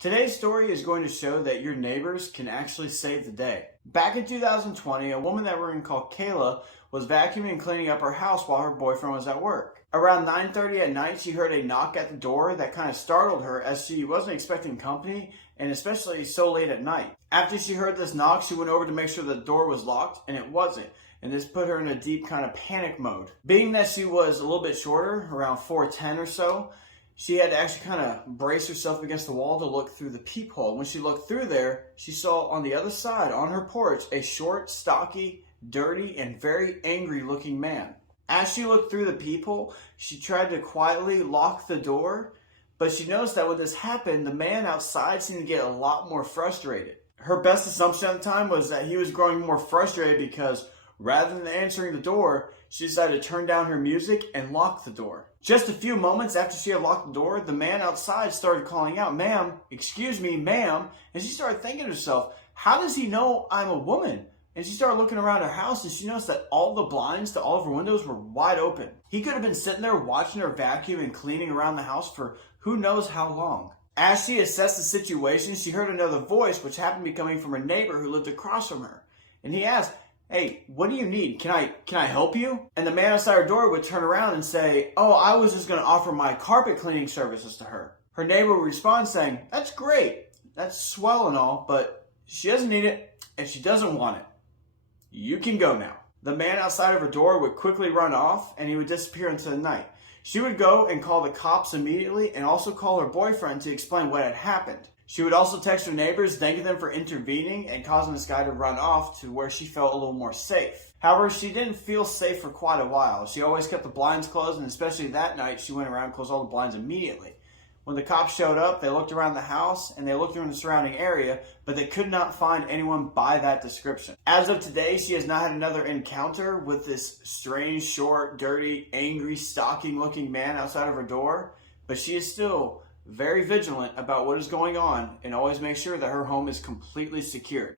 Today's story is going to show that your neighbors can actually save the day. Back in 2020, a woman that we're going to call Kayla was vacuuming and cleaning up her house while her boyfriend was at work. Around 9:30 at night, she heard a knock at the door that kind of startled her as she wasn't expecting company, and especially so late at night. After she heard this knock, she went over to make sure the door was locked, and it wasn't. And this put her in a deep kind of panic mode. Being that she was a little bit shorter, around 4'10" or so, she had to actually kind of brace herself against the wall to look through the peephole. When she looked through there, she saw on the other side, on her porch, a short, stocky, dirty, and very angry looking man. As she looked through the peephole, she tried to quietly lock the door, but she noticed that when this happened, the man outside seemed to get a lot more frustrated. Her best assumption at the time was that he was growing more frustrated because rather than answering the door, she decided to turn down her music and lock the door. Just a few moments after she had locked the door, the man outside started calling out, "Ma'am, excuse me, ma'am." And she started thinking to herself, how does he know I'm a woman? And she started looking around her house and she noticed that all the blinds to all of her windows were wide open. He could have been sitting there watching her vacuum and cleaning around the house for who knows how long. As she assessed the situation, she heard another voice, which happened to be coming from her neighbor who lived across from her. And he asked, "Hey, what do you need? Can I help you?" And the man outside her door would turn around and say, "Oh, I was just going to offer my carpet cleaning services to her." Her neighbor would respond saying, "That's great. That's swell and all, but she doesn't need it and she doesn't want it. You can go now." The man outside of her door would quickly run off and he would disappear into the night. She would go and call the cops immediately and also call her boyfriend to explain what had happened. She would also text her neighbors, thanking them for intervening and causing this guy to run off to where she felt a little more safe. However, she didn't feel safe for quite a while. She always kept the blinds closed, and especially that night, she went around and closed all the blinds immediately. When the cops showed up, they looked around the house and they looked around the surrounding area, but they could not find anyone by that description. As of today, she has not had another encounter with this strange, short, dirty, angry, stalking-looking man outside of her door, but she is still very vigilant about what is going on and always makes sure that her home is completely secured.